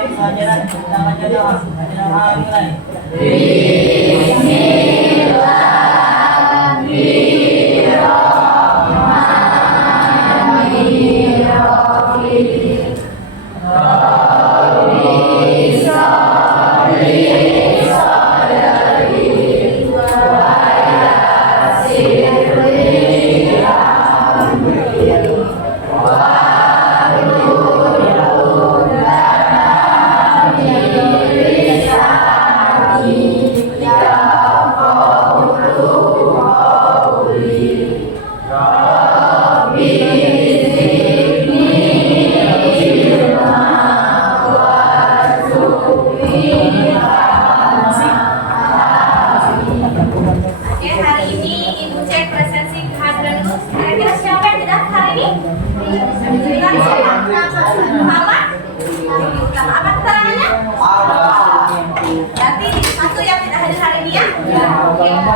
memulai pelajaran kita baca doa.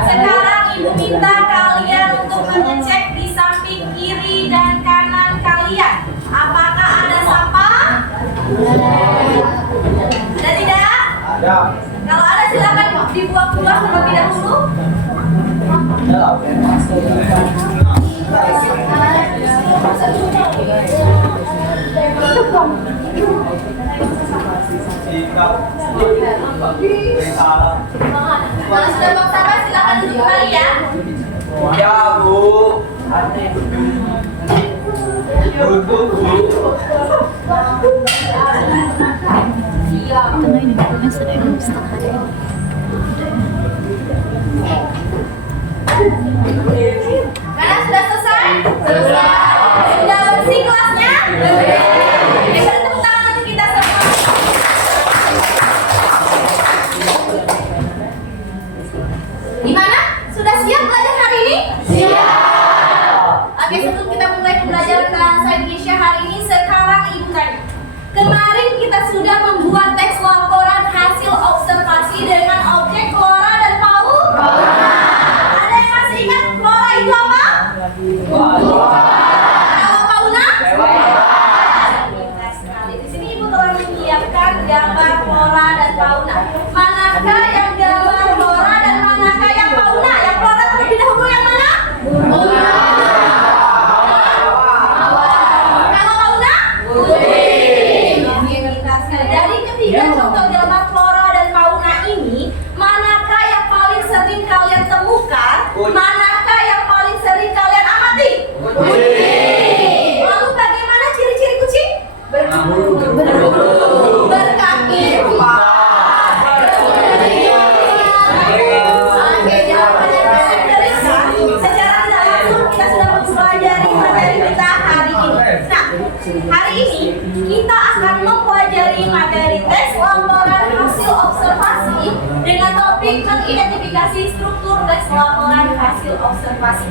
Sekarang Ibu minta kalian untuk mengecek di samping kiri dan kanan kalian. Apakah ada sampah? Ada tidak? Ada. Kalau ada silakan dibuang keluar terlebih dahulu. Kalau sudah buang sampah silakan duduk kembali ya. Ya Bu. Duduk Bu. Karena sudah selesai? Selesai. Sudah bersih kelasnya? Oke, tepuk tangan untuk kita semua. Gimana? Sudah siap belajar hari ini? Siap. Oke, sebelum kita mulai pembelajaran bahasa Indonesia hari ini, sekarang Ibu tanya. Kemarin kita sudah membuat teks laporan hasil observasi dengan objek flora dan fauna. Ada yang masih ingat flora itu apa? Kalau fauna? Pintar sekali. Di sini Ibu telah menyiapkan gambar flora dan fauna. Manakah yang gambar flora dan manakah yang fauna? Yang flora terlebih dahulu yang mana? Kalau fauna? Dari ketiga contoh gambar flora dan fauna ini, manakah yang paling sering kalian temukan? Manakah yang paling sering kalian amati? Lalu bagaimana ciri-ciri kucing? Berbulu, berkaki empat. Oke, jawabannya benar dari secara tidak langsung kita sudah mempelajari materi kita hari ini. Nah, hari ini kita akan mempelajari materi teks laporan hasil observasi dengan topik mengidentifikasi struktur teks laporan hasil observasi.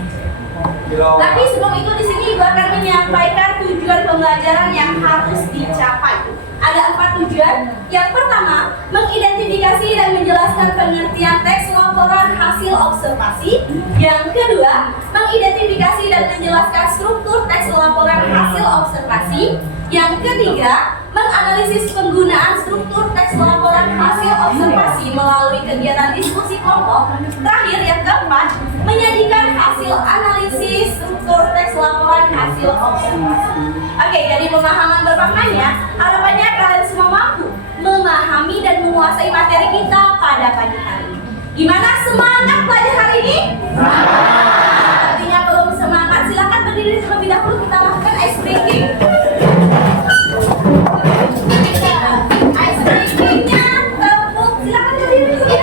Tapi sebelum itu di sini Ibu akan menyampaikan tujuan pembelajaran yang harus dicapai. Ada 4 tujuan. Yang pertama, mengidentifikasi dan menjelaskan pengertian teks laporan hasil observasi. Yang kedua, mengidentifikasi dan menjelaskan struktur teks laporan hasil observasi. Yang ketiga, menganalisis penggunaan struktur teks laporan hasil observasi melalui kegiatan diskusi kelompok. Terakhir, yang keempat, menyajikan hasil analisis struktur teks laporan hasil observasi. Oke, jadi pemahaman bermaknanya, harapannya kalian semua mampu memahami dan menguasai materi kita pada pagi hari ini. Gimana, semangat belajar hari ini? Artinya belum semangat, silakan berdiri terlebih dahulu, kita lakukan ice breaking. Ice breakingnya tepuk, silakan berdiri terlebih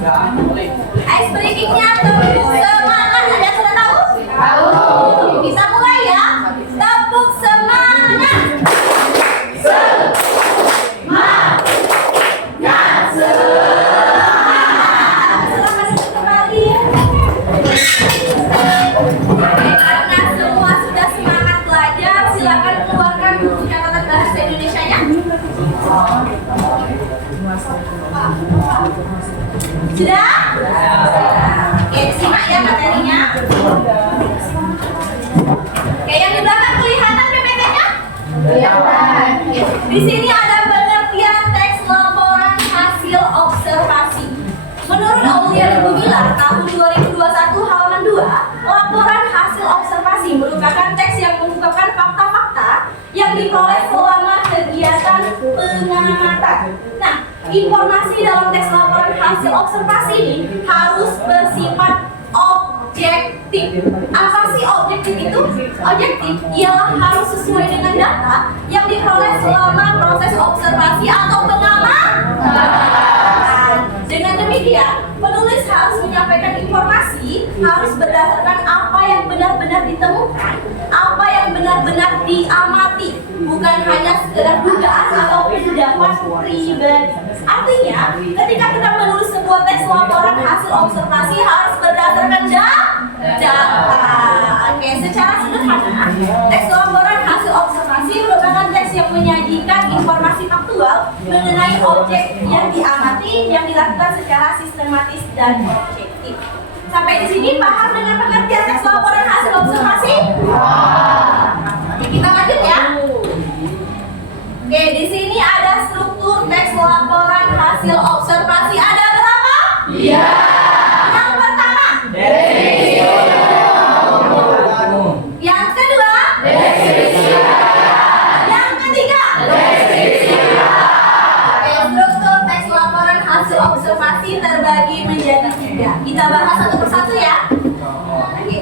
dahulu. Ice breakingnya tepuk semangat, ada yang sudah tahu? Tahu. Bisa mulai ya. Tepuk semangat. Semangat. Silakan duduk kembali. Karena semua sudah semangat belajar, silakan keluarkan buku catatan bahasa Indonesianya. Sudah? Oke, simak ya materinya. Oke, yang di belakang kelihatan PPT-nya? Kelihatan. Di sini ada pengertian yang diperoleh selama kegiatan pengamatan. Nah, informasi dalam teks laporan hasil observasi ini harus bersifat objektif. Apa sih objektif itu? Objektif ialah harus sesuai dengan data yang diperoleh selama proses observasi atau pengamatan. Dengan demikian, penulis harus menyampaikan informasi harus berdasarkan apa yang benar-benar ditemukan, apa yang benar-benar diamati, bukan hanya sekedar dugaan atau pendapat pribadi. Artinya, ketika kita menulis sebuah teks laporan hasil observasi harus berdasarkan data. Oke, secara sederhana, teks laporan hasil observasi merupakan teks yang menyajikan informasi faktual mengenai objek yang diamati yang dilakukan secara sistematis dan objektif. Sampai di sini paham dengan pengertian teks laporan hasil observasi? Oke, kita lanjut ya. Oke, di sini ada struktur teks laporan hasil observasi. Ada berapa? Iya. Yang pertama, Definisi. yang kedua, Deskripsi. yang ketiga. Deskripsi. Oke, struktur teks laporan hasil observasi terbagi menjadi 3. Kita bahas satu persatu ya. Oke.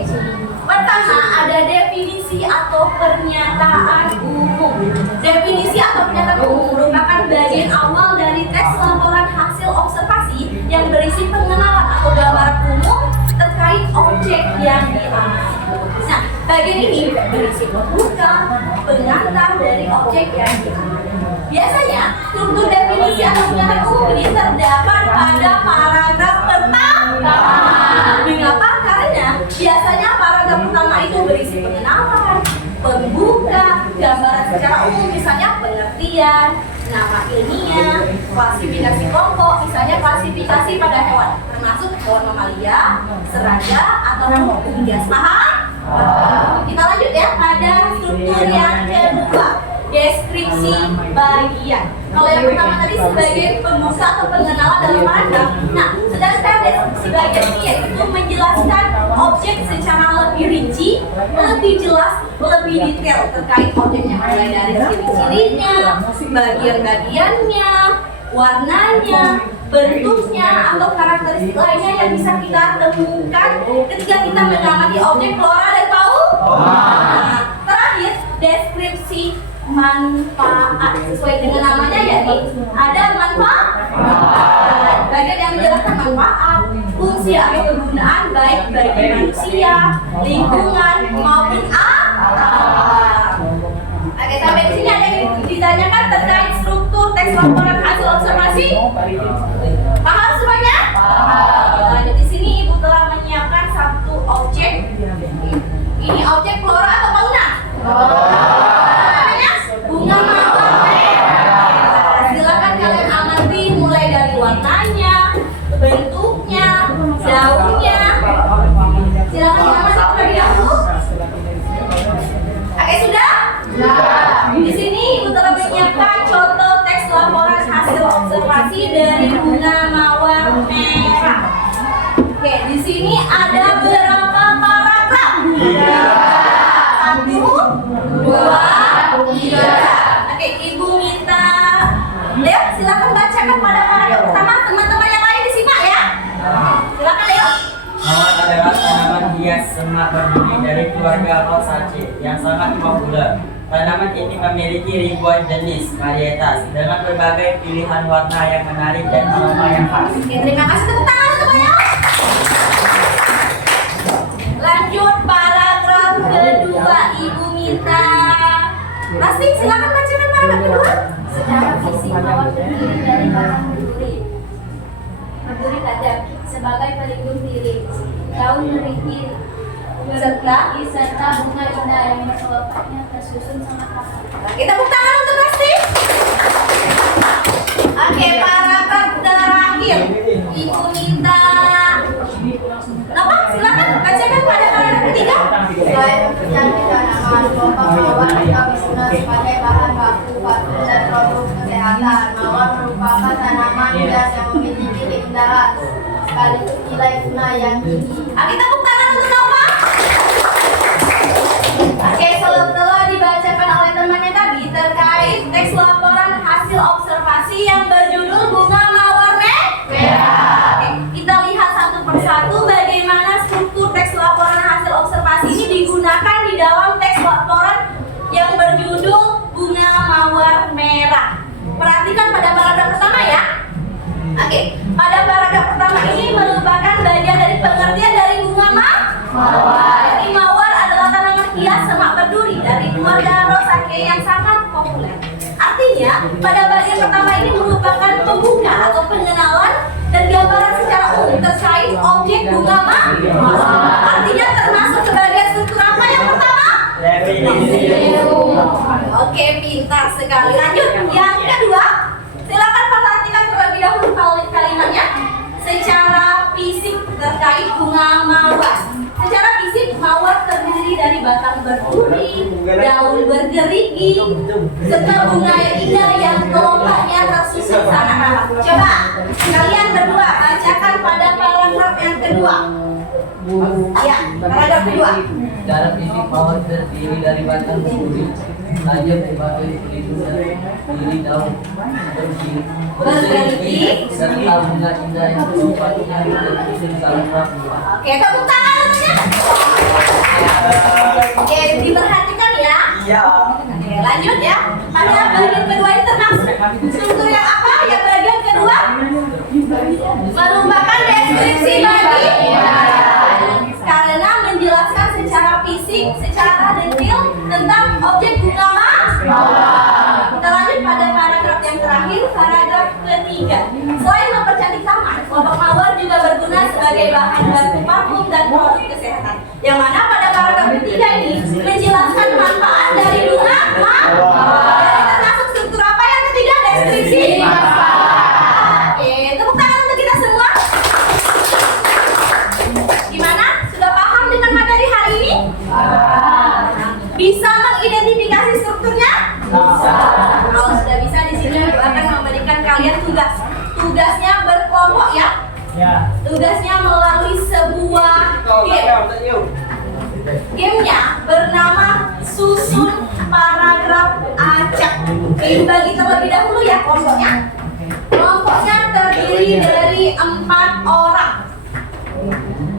Pertama, ada definisi atau pernyataan umum. Definisi atau pernyataan umum merupakan bagian awal dari teks laporan hasil observasi yang berisi pengenalan atau gambaran umum terkait objek yang diamati. Nah, bagian ini berisi pembuka, pengantar dari objek yang diamati. Biasanya, struktur definisi atau pernyataan umum ini terdapat pada paragraf pertama. Mengapa? Karena biasanya paragraf pertama itu berisi pengenalan, pembuka, gambaran secara umum, misalnya pengertian, nama ilmiah, klasifikasi kelompok, misalnya klasifikasi pada hewan, termasuk hewan mamalia, serangga, atau unggas. Paham? Kita lanjut ya pada struktur yang kedua, deskripsi bagian. Kalau yang pertama tadi sebagai pembuka atau pengenalan dalam paragraf. Nah, sedangkan deskripsi bagian ini yaitu menjelaskan objek secara lebih rinci, lebih jelas, lebih detail terkait objeknya, mulai dari ciri-cirinya, bagian-bagiannya, warnanya, bentuknya, atau karakteristik lainnya yang bisa kita temukan ketika kita mengamati objek flora dan fauna. Nah, terakhir, deskripsi manfaat. Sesuai dengan namanya ya nih, ada manfaat. Bagian yang menjelaskan manfaat, fungsi atau kegunaan baik bagi manusia, lingkungan maupun alam. Oke, sampai di sini ada yang ditanyakan terkait struktur teks laporan hasil observasi. Paham semuanya? Kita lanjut. Di sini Ibu telah menyiapkan satu objek. Ini objek flora atau fauna? Namanya bunga mawar merah. Silakan kalian amati mulai dari warnanya, bentuknya, daunnya. Silakan diamati terlebih dahulu. Oke, sudah? Di sini Ibu telah menyiapkan contoh teks laporan hasil observasi dari bunga mawar merah. Oke, di sini ada berapa paragraf? 1, 2, 3. Oke, Ibu minta Leo, silakan bacakan pada paragraf pertama. Teman-teman yang lain disimak ya. Silakan Leo. Mawar adalah tanaman hias semak berduri dari keluarga Rosaceae yang sangat populer. Tanaman ini memiliki ribuan jenis varietas dengan berbagai pilihan warna yang menarik dan aroma yang khas. Oke, terima kasih, tepuk tangan semuanya. Lanjut paragraf kedua, Ibu minta Pasti, silakan bacakan paragraf kedua. Secara fisik mawar terdiri dari batang berduri tajam sebagai pelindung diri, daun merikil serta bunga indah yang berkelopaknya tersusun sangat rapat. Kita tepuk tangan untuk Pasti. Oke, paragraf terakhir, Ibu minta apa? Silakan bacakan pada paragraf ketiga. Selain mempunyai tanaman, kelompok mawar juga berguna sebagai bahan baku dan produk kesehatan. Mawar merupakan tanaman hias yang memiliki keindahan sekaligus nilai guna yang tinggi. Oke, tepuk tangan untuk Nova. Oke, setelah dibacakan oleh temannya tadi, Oke, pada paragraf pertama ini merupakan bagian dari pengertian dari bunga mawar. Jadi mawar adalah tanaman hias semak berduri dari keluarga Rosaceae yang sangat populer. Artinya, pada bagian pertama ini merupakan pembuka atau pengenalan dan gambaran secara umum terkait objek bunga mawar. Artinya termasuk ke bagian struktur apa yang pertama? Oke, pintar sekali. Lanjut, yang kedua, silakan perhatikan terlebih dahulu kalimatnya. Secara fisik terkait bunga mawar. Secara fisik, mawar terdiri dari batang berduri, daun bergerigi, serta bunga yang indah yang kelompoknya tersusun sangat rapat. Coba kalian berdua bacakan pada paragraf yang kedua. Ya, paragraf kedua. Secara fisik mawar terdiri dari batang berduri, tajam sebagai pelindung diri daun bergerigi, serta bunga indah yang kelompoknya tersusun sangat rapat. Oke, tepuk tangan untuknya. Oke, diperhatikan ya. Iya. Oke, lanjut ya. Pada bagian kedua ini termasuk struktur yang apa? Yang bagian kedua merupakan deskripsi bagi karena menjelaskan secara fisik, secara detail tentang objek bunga mawar. Kita lanjut pada paragraf yang terakhir, paragraf ketiga. Selain mempercantik taman, kelompok mawar juga berguna sebagai bahan baku parfum dan produk kesehatan. Yang mana pada paragraf ketiga ini menjelaskan manfaat dari bunga mawar. Jadi termasuk struktur apa yang ketiga? Deskripsi. Oke, tepuk tangan untuk kita semua. Gimana? Sudah paham dengan materi hari ini? Bisa mengidentifikasi strukturnya? Bisa. Kalau sudah bisa, di sini Ibu akan memberikan kalian tugas. Tugasnya berkelompok ya. Tugasnya melalui sebuah game. Gamenya bernama susun paragraf acak. Dibagi terlebih dahulu ya kelompoknya. Kelompoknya terdiri dari 4 orang.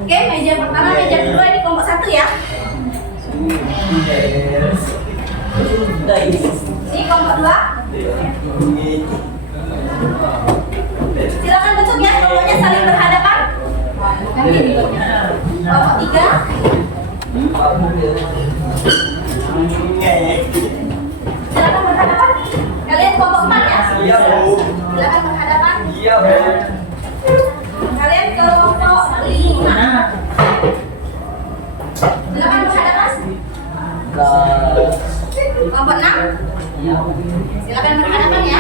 Oke, meja pertama, meja kedua ini kelompok 1 ya. Ini kelompok 2. Silakan duduk ya, kelompoknya saling berhadapan. Kelompok 3. Silakan berhadapan. Kalian kelompok 4 ya. Iya, Bu. Silakan berhadapan. Iya, Bu. Kalian kelompok 5. Silakan berhadapan. Kelompok 6. Silakan berhadapan ya.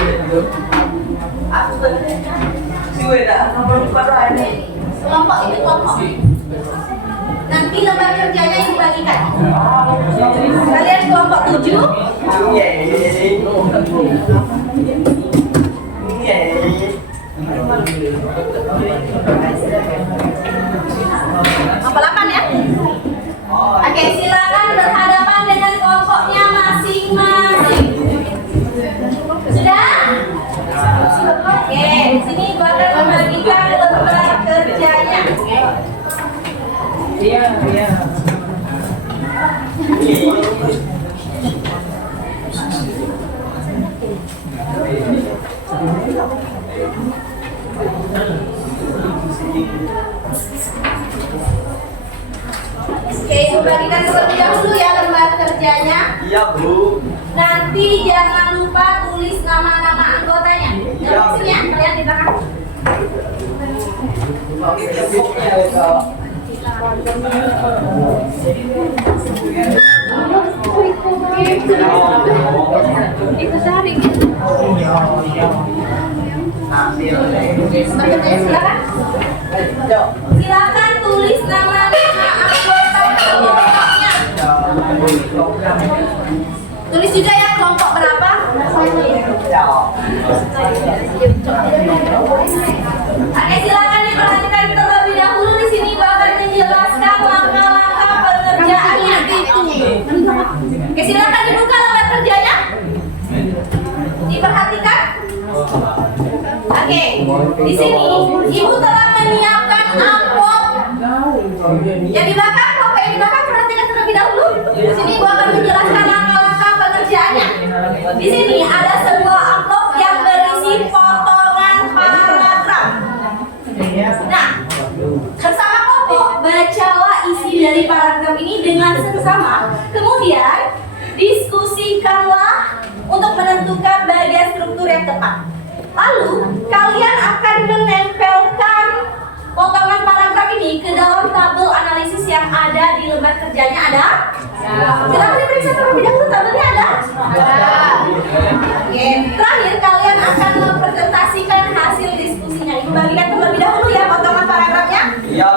Kelompok itu kelompok. Nanti lembar kerjanya yang dibagikan. Kalian kelompok 7. Kelompok 8 ya. Oke, silakan berhadapan dengan kelompoknya masing-masing. Sudah? Oke, di sini gua akan membagikan lembar kerjanya. Iya. Oke, bagikan terlebih dahulu ya lembar kerjanya. Iya, Bu. Nanti jangan lupa tulis nama-nama anggotanya. Dan maksudnya kalian di belakang. Silakan. Silakan tulis nama-nama anggota kelompoknya. Tulis juga ya kelompok berapa. Oke, silakan diperhatikan terlebih dahulu. Di sini bakal menjelaskan langkah-langkah pengerjaannya. Oke, silakan dibuka lembar kerjanya. Diperhatikan. Oke, di sini Ibu telah menyiapkan amplop. Yang di belakang, kelompok yang di belakang perhatikan terlebih dahulu. Di sini Ibu akan menjelaskan langkah-langkah pengerjaannya. Di sini ada sebuah amplop yang berisi potongan paragraf. dari paragraf ini dengan seksama. Kemudian diskusikanlah untuk menentukan bagian struktur yang tepat. Lalu kalian akan menempelkan potongan paragraf ini ke dalam tabel analisis yang ada di lembar kerjanya. Ada? Kita boleh periksa terlebih dahulu tabelnya ada? Oke. Terakhir kalian akan mempresentasikan hasil diskusinya. Dibagikan terlebih dahulu ya potongan paragrafnya. Iya.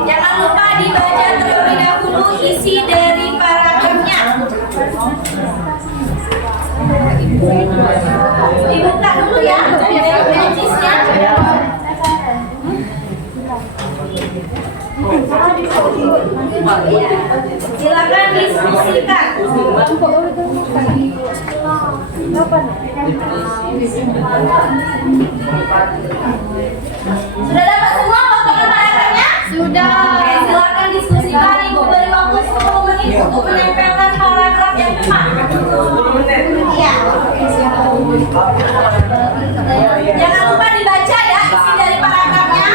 Jangan lupa dibaca terlebih dahulu isi dari paragrafnya. Dibuka dulu ya pagesnya. Silakan diskusikan. Sudah dapat semua potongan paragrafnya? Sudah. Oke, silakan diskusikan. Ibu beri waktu 10 menit untuk menempelkan paragraf yang tepat. Iya. Jangan lupa dibaca ya isi dari paragrafnya.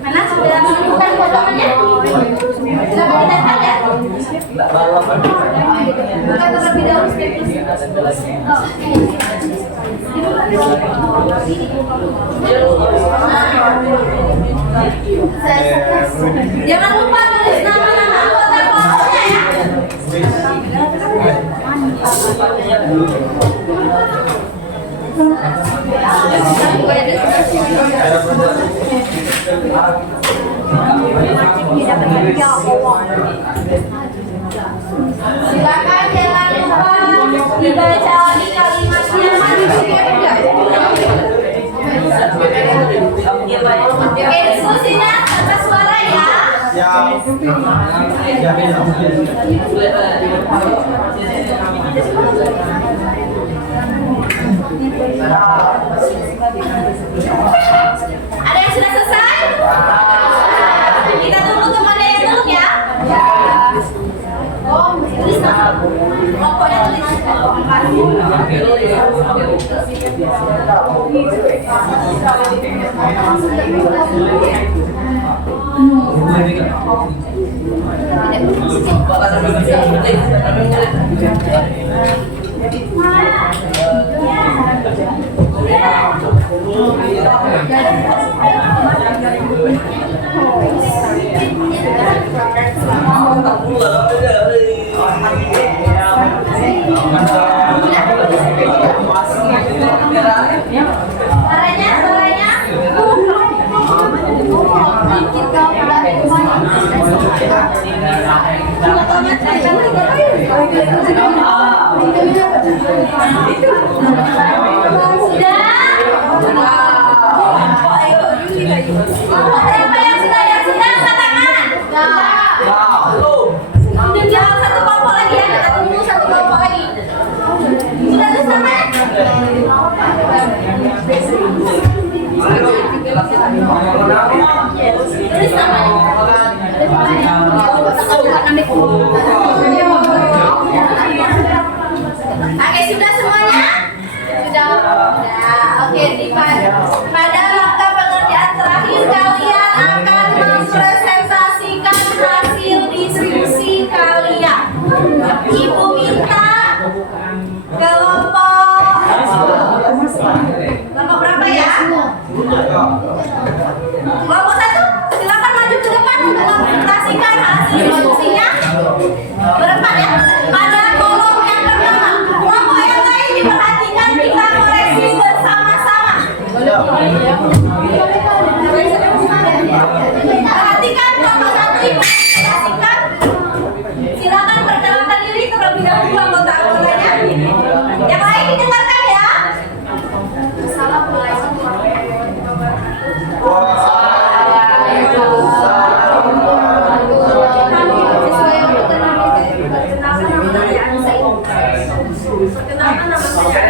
Mana sudah menemukan potongannya? Sudah menempel ya? Bukan terlebih dahulu jangan lupa tulis nama-nama anggota kelompoknya ya. Silakan jangan lupa dibaca lagi kalimatnya. Oke, diskusinya atas suara ya. Ada yang sudah selesai? Kita tunggu temannya yang belum ya. Tulis nama. Pokoknya tulis. Oke, sudah semuanya?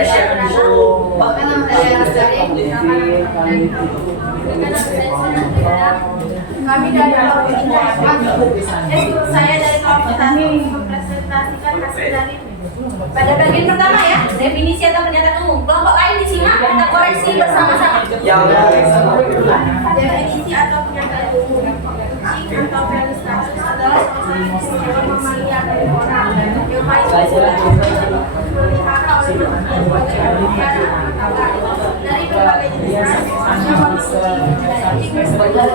Kami dari kelompok saya dari kelompok tani mempresentasikan hasil dari Pada bagian pertama ya, definisi atau pernyataan umum. Kelompok lain disimak, kita koreksi bersama-sama. definisi atau pernyataan umum. Kucing atau realisasi adalah salah satu hewan mamalia dari orang yang paling populer dipelihara oleh manusia sebagai peliharaan rumah dari berbagai jenis ras, hewan kucing dan kucing sebagai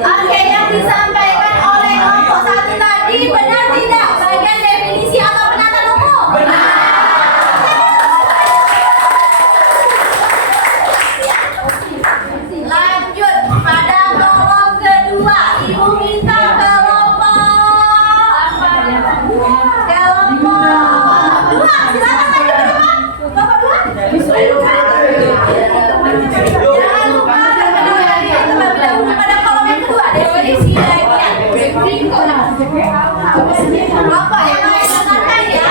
Oke, yang disampaikan oleh kelompok satu tadi benar tidak? Bagian definisi atau pernyataan umum? Lanjut pada kelompok kedua, ibu minta kelompok dua. Silakan lanjut ke depan. Kelompok dua. Jangan lupa terlebih dahulu pada kolom yang kedua, definisi bagian. Apa yang lain dengarkan ya?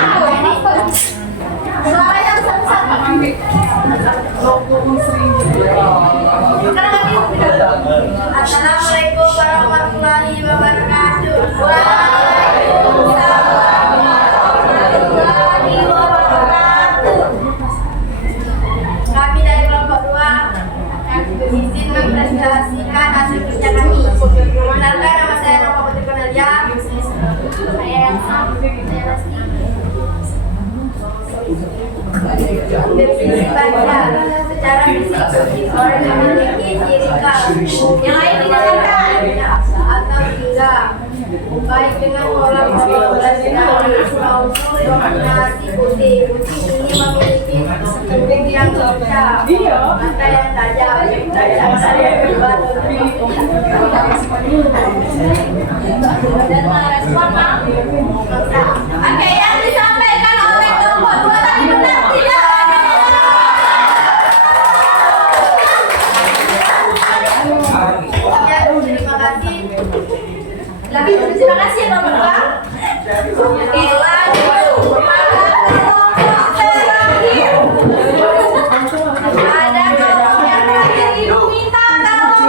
Suara yang besar. Assalamualaikum warahmatullahi wabarakatuh. Waalaikumsalam warahmatullahi wabarakatuh. Kami dari kelompok 2 kami berizin mempresentasikan hasil kerja kami. Perkenalkan, nama saya Nova Putri Cornelia. Saya Elsa. Saya Rasti. Definisi bagian secara fisik orang yang memiliki ciri khas Yang lain didengarkan. atau hingga baik dengan pola belas garis maupun dominasi putih. Kucing ini memiliki tubuh yang lincah, mata yang tajam, dan berbatu. Dan merespon Oke, yang disampaikan oleh kelompok dua tadi benar tidak? Ya, terima kasih. Terima kasih ya kelompok dua. Oke, lanjut pada kelompok terakhir. Ada kelompok yang terakhir, ibu minta kelompok.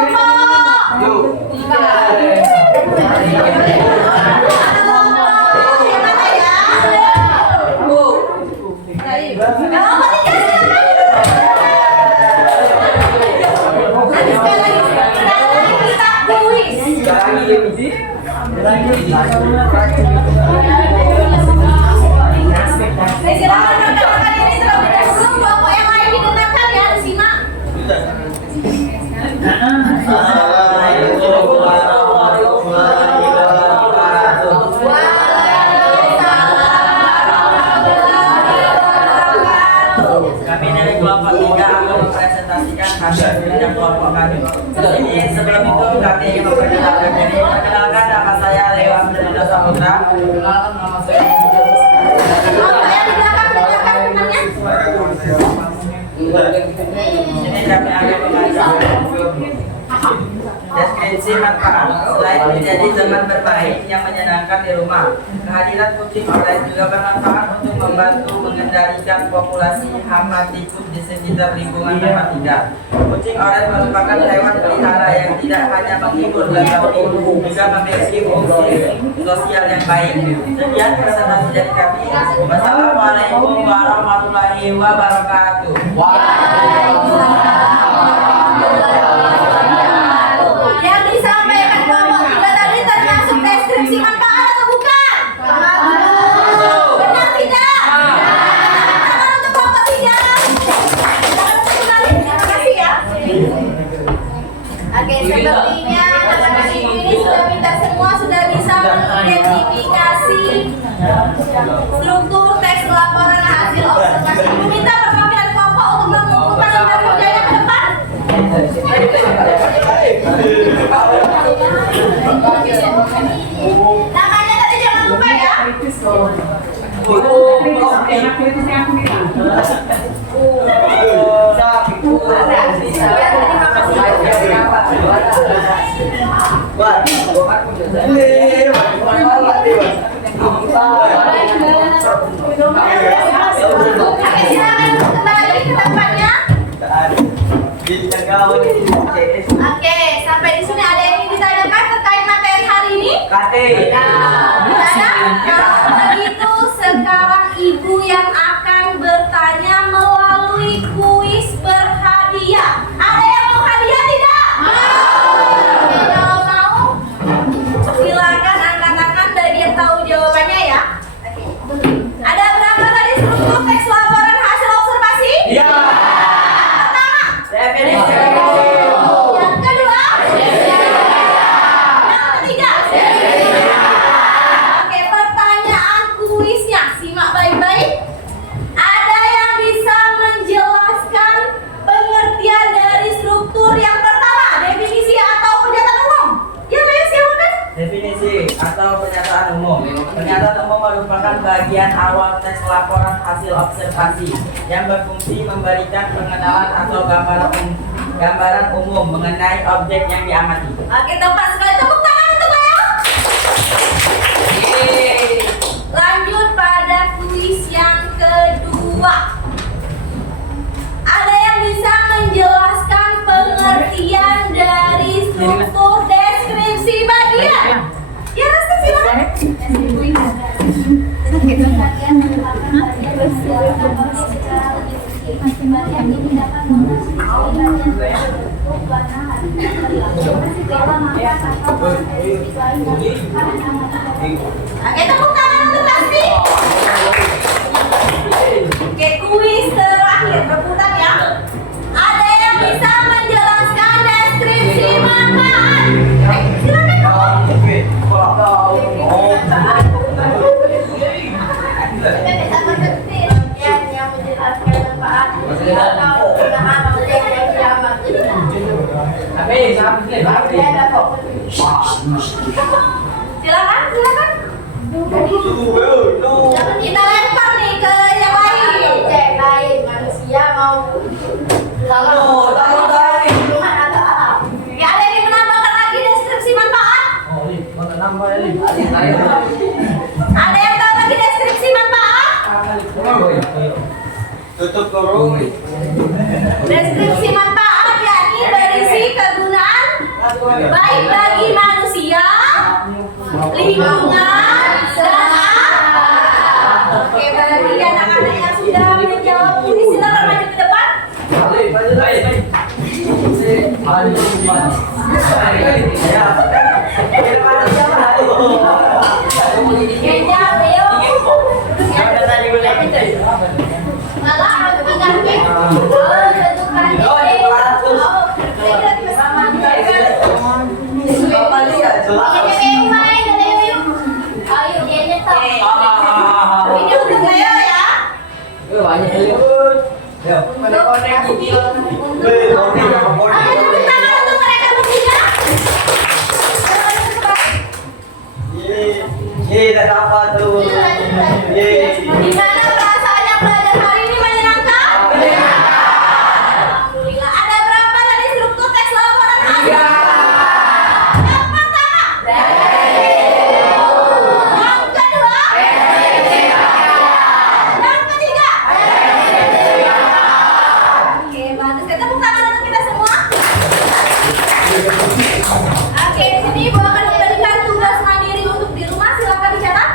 Silakan rekan-rekan ini terlebih dahulu kelompok yang lain didengarkan ya, disimak. Assalamualaikum warahmatullahi wabarakatuh. Kami dari kelompok 3 akan mempresentasikan hasil kerja kelompok kami. Jadi sebelum itu kami ingin memperkenalkan diri. Perkenalkan, nama saya Lewan Fernando Saputra. Perkenalkan, nama saya Kelompok yang di belakang dengarkan dengannya. Ini kami akan membaca deskripsi manfaat. Selain menjadi teman bermain yang menyenangkan di rumah, kehadiran kucing oranye juga bermanfaat untuk membantu mengendalikan populasi hama tikus di sekitar lingkungan tempat tinggal. Kucing oranye merupakan hewan pelihara yang tidak hanya menghibur tetapi juga memiliki fungsi sosial yang baik. Sekian presentasi dari kami. Wassalamualaikum warahmatullahi wabarakatuh. Yang disampaikan kelompok 3 tadi termasuk deskripsi manfaat atau bukan? Benar tidak? Tangan untuk kelompok 3. Terima kasih ya. Oke, sepertinya anak-anak ibu ini sudah pintar semua, sudah bisa mengidentifikasi struktur teks laporan hasil observasi. Ibu minta perwakilan kelompok untuk mengumpulkan lembar kerjanya ke depan. Namanya tadi jangan lupa ya. Terima kasih. Oke, silakan kembali ke tempatnya. Oke, sampai di sini ada yang ingin ditanyakan terkait materi hari ini? Tidak ada? Kalau begitu sekarang ibu yang akan bertanya melalui kuis berhadiah. Ada yang mau hadiah tidak? Kalau mau, silakan angkat tangan bagi yang tahu jawabannya ya. Ada berapa tadi struktur teks laporan hasil observasi? Pertama. Definisi. Yang kedua. Yang ketiga. Oke, pertanyaan kuisnya simak baik-baik. Ada yang bisa menjelaskan pengertian dari struktur yang pertama, definisi atau pernyataan umum? Ya, ayo silakan. Definisi atau pernyataan umum. Pernyataan umum merupakan bagian awal teks laporan hasil observasi yang berfungsi memberikan pengenalan atau gambaran umum mengenai objek yang diamati. Oke, tepat sekali. Tepuk tangan untuk saya. Lanjut pada kuis yang kedua. Ada yang bisa menjelaskan pengertian dari struktur deskripsi bagian? Ya, Rasti, silakan. Oke, tepuk tangan untuk Rasti. Oke, kuis terakhir rebutan ya. Ada yang bisa menjelaskan deskripsi manfaat? Silakan. Kita bisa mengerti yang menjelaskan manfaat atau penggunaan objek yang diamati. Ada fokus. Silakan. Kita lempar nih ke yang lain. Objek lain manusia mau lingkungan atau alam. Ya, ada yang menambahkan lagi deskripsi manfaat? Ada yang tahu lagi deskripsi manfaat? Tutup kurung. Deskripsi manfaat yakni berisi kegunaan baik bagi manusia, lingkungan, dan alam. Oke, bagi anak-anak yang sudah menjawab kuis silakan maju ke depan. Kejam, Leo. Malah harus diganti. Tentukan Ayo, dia nyetok. Ini untuk Leo ya. Banyak Oke, tepuk tangan untuk mereka bertiga. Gimana perasaannya belajar hari ini, menyenangkan? Alhamdulillah. Ada berapa tadi struktur teks laporan hasil? Yang pertama. Yang kedua. Yang ketiga. Oke, bagus. Tepuk tangan untuk kita semua. Oke, di sini Ibu akan memberikan tugas mandiri untuk di rumah. Silakan dicatat.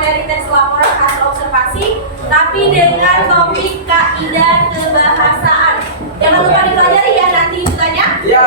materi teks laporan hasil observasi, tapi dengan topik kaidah kebahasaan. Jangan lupa dipelajari ya nanti ditanya. Ya.